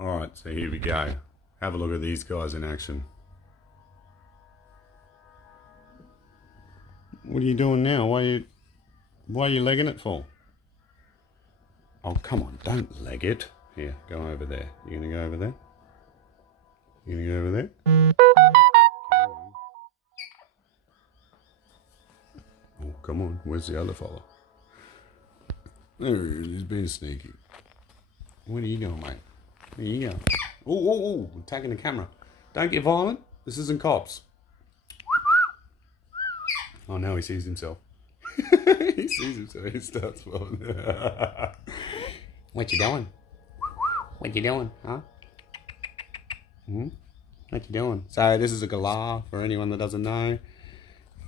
Alright, so here we go. Have a look at these guys in action. What are you doing now? Why are you legging it for? Oh, come on, don't leg it. Here, go over there. You gonna go over there? You gonna go over there? Oh, come on. Where's the other fella? There he is. He's being sneaky. Where are you going, mate? There you go. Oh, I'm tagging the camera. Don't get violent. This isn't cops. Oh, now he sees himself. He sees himself. He starts falling. What you doing? What you doing, huh? What you doing? So this is a galah, for anyone that doesn't know.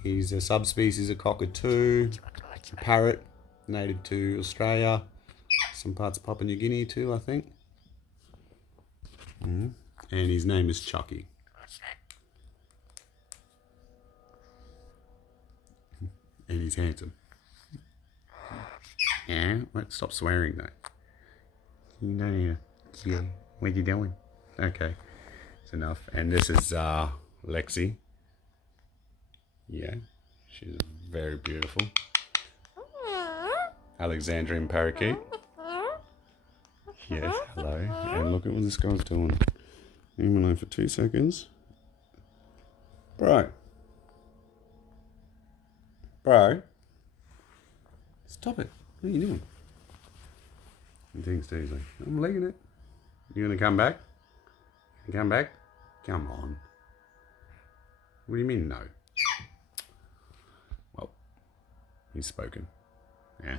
He's a subspecies of cockatoo, a parrot, native to Australia, some parts of Papua New Guinea too, I think. And his name is Chucky. And he's handsome. Yeah, let's stop swearing though. You know, yeah. What you doing? Okay, it's enough. And this is Lexi. Yeah, she's very beautiful. Alexandrian parakeet. Yes, hello. And look at what this guy's doing. Leave him alone for 2 seconds. Bro. Stop it. What are you doing? I'm taking it easily. I'm legging it. You gonna come back? Come back? Come on. What do you mean no? Well, he's spoken. Yeah.